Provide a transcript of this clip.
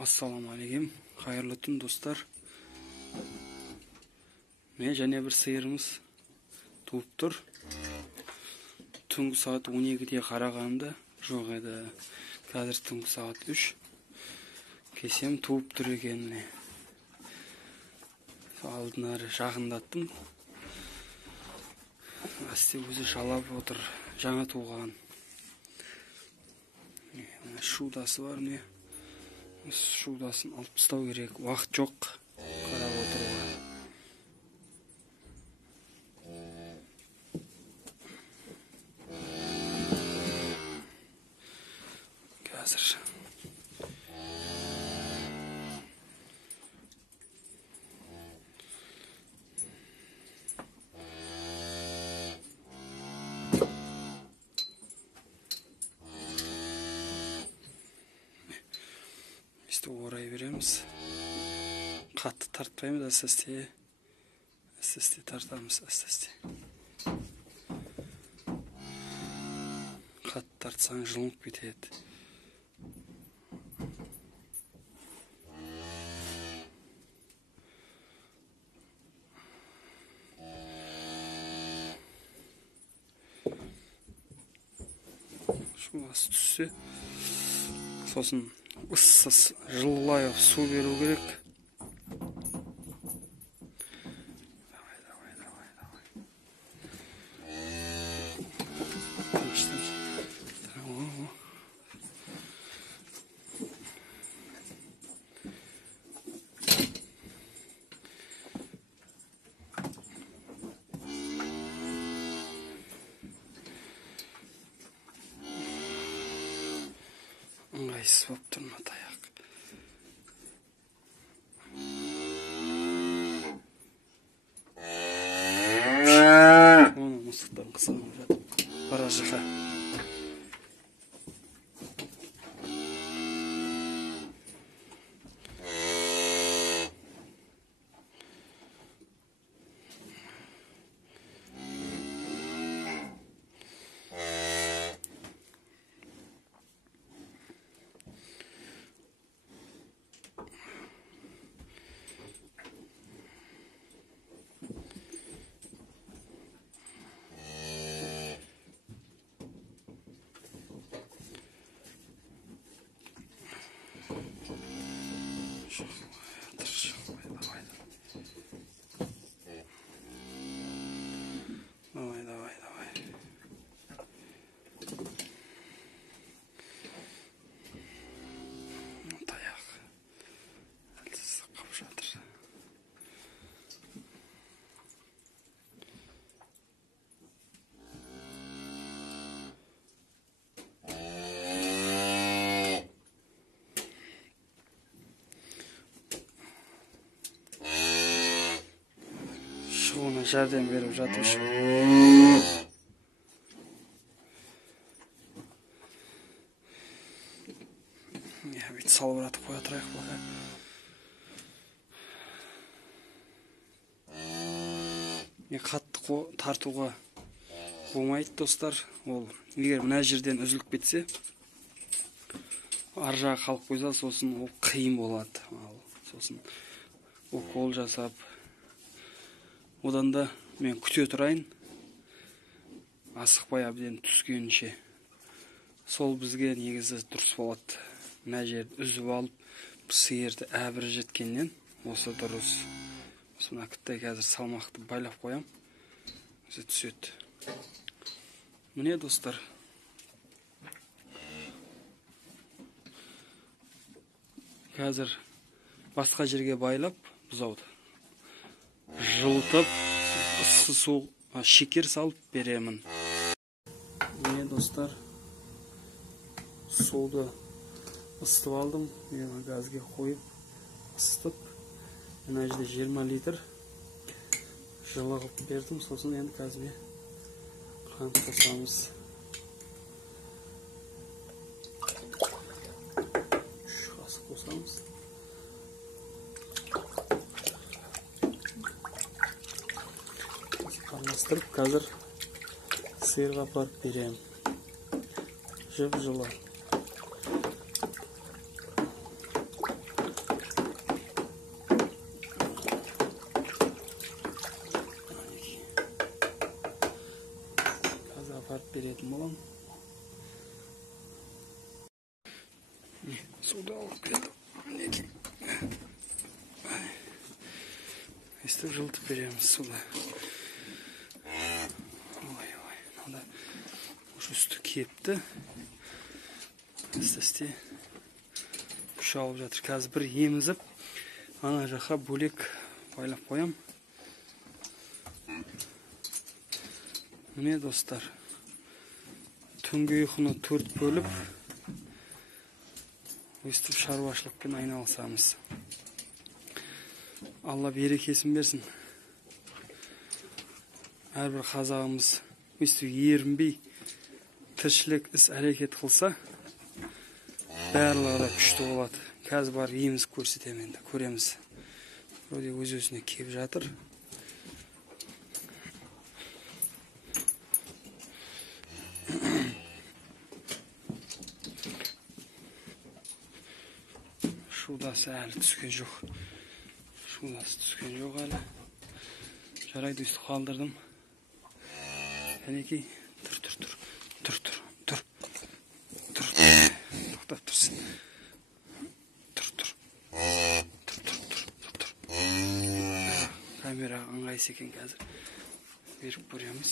Assalamu alaikum. Hayırlı tün dostlar. Мен және бір сиырымыз туып тұр. Түнгі сағат 12-де қарағанымда жоқ еді. Қазір түнгі сағат 3. Кесем туып тұр екен. Алдын ары жақындаттым. Асте өзі жалап отыр. Жаңа туған. Шудасы бар не? Шудасын алып тастау керек. Уақыт жоқ. Қарап отыруға. Қазір орай береміз. Қатты тартпаймыз, әсісте тартамыз, әсісте. Қатты тартсаң жылынып кетеді. Шу асы түссе, сосын ıssız, жылылай су беру керек. Ыңғайсыз болып тұрма таяқ. Оны мысықтан қысылып жатыр. Бара жыға. Давай. Таяқ. Әлсіз қап жатыр. Шығуына жәрдем беріп жатыр. Бүйтіп салбыратып қоя тұрайық бақа. Қатты тартуға болмайды достар. Ол егер мына жерден үзіліп кетсе, ар жағы қалып қойса, сосын ол қиын болады. Сосын укол жасап, одан да мен күте тұрайын, асықпай әбден түскенше. Сол бізге негізі дұрыс болады. Мына жерді үзіп алып, сиырды әбірі жеткеннен, осы дұрыс. Осына күтті қазір салмақты байлап қоям, өзі түседі. Міне достар. Қазір басқа жерге байлап, бұзауды жылытып, ыссы су, шекер салып беремін. Міне достар, суды ысытып алдым, газге қойып, ысытып, мына жерде 20 литр жылы қылып бердім, сосын енді газге қант қосамыз. 3 қасық қосамыз. Араластырып, қазір сиырға апарып беремін. Жып жылы. Suda alıp geldim. Мінекей. Estep жылытып береміз suda. Ой, надо уже üstü kepti. Esте күш алып жатыр. Қазір бір емізіп, ана жаққа бөлек байлап қоям. Міне достар, түнгі ұйқыны 4 бөліп, өстіп шаруашылықпен айналысамыз. Алла берекесін берсін. Әрбір қазағымыз өстіп ерінбей, тіршілік іс әрекет қылса, барлығы да күшті болады. Қазір бар еміз көрсетемін енді, көреміз. Өде өз-өзіне кеп жатыр. Шудасы әлі түскен жоқ. Шудасы түскен жоқ әлі. Жарайды, үсті қалдырдым. Әнекей, тұр. Тоқтап тұрсын. Тұр. Камера ыңғайсы екен қазір. Беріп көреміз.